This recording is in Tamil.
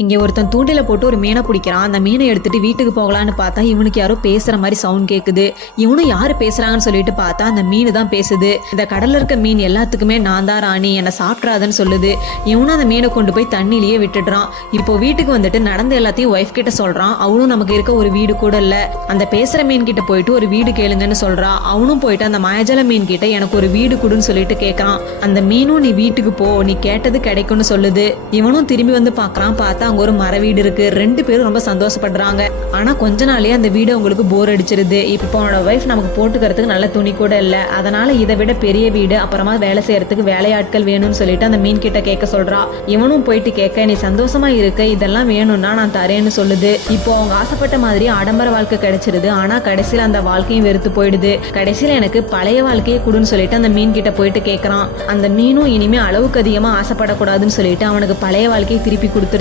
இங்க ஒருத்தன் தூண்டில போட்டு ஒரு மீனை பிடிக்கிறான். அந்த மீனை எடுத்துட்டு வீட்டுக்கு போகலான்னு பார்த்தா இவனுக்கு யாரோ பேசுற மாதிரி சவுண்ட் கேக்குது. இவனும் யாரு பேசுறாங்கன்னு சொல்லிட்டு பார்த்தா அந்த மீன் தான் பேசுது. இந்த கடல்ல இருக்க மீன் எல்லாத்துக்குமே நான் தான் ராணி, என்னை சாப்பிட்றாதுன்னு சொல்லுது. இவனும் அந்த மீனை கொண்டு போய் தண்ணிலேயே விட்டுடுறான். இப்போ வீட்டுக்கு வந்துட்டு நடந்த எல்லாத்தையும் ஒய்ஃப் கிட்ட சொல்றான். அவனும் நமக்கு இருக்க ஒரு வீடு கூட இல்ல, அந்த பேசுற மீன் கிட்ட போயிட்டு ஒரு வீடு கேளுங்கன்னு சொல்றா. அவனும் போயிட்டு அந்த மாயஜல மீன் கிட்ட எனக்கு ஒரு வீடு கொடுன்னு சொல்லிட்டு கேட்கறான். அந்த மீனும் நீ வீட்டுக்கு போ, நீ கேட்டது கிடைக்கும்னு சொல்லுது. இவனும் திரும்பி வந்து பாக்குறான். பார்த்தா அங்க ஒரு மர வீடு இருக்கு. ரெண்டு பேரும் ரொம்ப சந்தோஷப்படுறாங்க. ஆனா கொஞ்ச நாளே அந்த வீடு உங்களுக்கு போர் அடிச்சிருது. இப்போ அவனோட வைஃப் நமக்கு போட்டுக்கிறதுக்கு நல்ல துணி கூட இல்ல, அதனால இதை விட பெரிய வீடு அப்புறமா வேலை செய்யறதுக்கு வேலையாட்கள் வேணும்னு சொல்லிட்டு அந்த மீன் கிட்ட கேட்க சொல்றா. இவனும் போயிட்டு கேட்க நீ சந்தோஷமா இருக்க, இதெல்லாம் வேணும்னா நான் தரேன்னு சொல்லுது. இப்போ அவங்க ஆசைப்பட்ட மாதிரி ஆடம்பர வாழ்க்கை கிடைச்சிருது. ஆனா கடைசியில அந்த வாழ்க்கையும் வெறுத்து போயிடுது. கடைசியில எனக்கு பழைய வாழ்க்கையை கொடுன்னு சொல்லிட்டு அந்த மீன் கிட்ட போயிட்டு கேட்கறான். அந்த மீனும் இனிமே அளவுக்கு அதிகமா ஆசைப்படக்கூடாதுன்னு சொல்லிட்டு அவனுக்கு பழைய வாழ்க்கையை திருப்பி கொடுத்து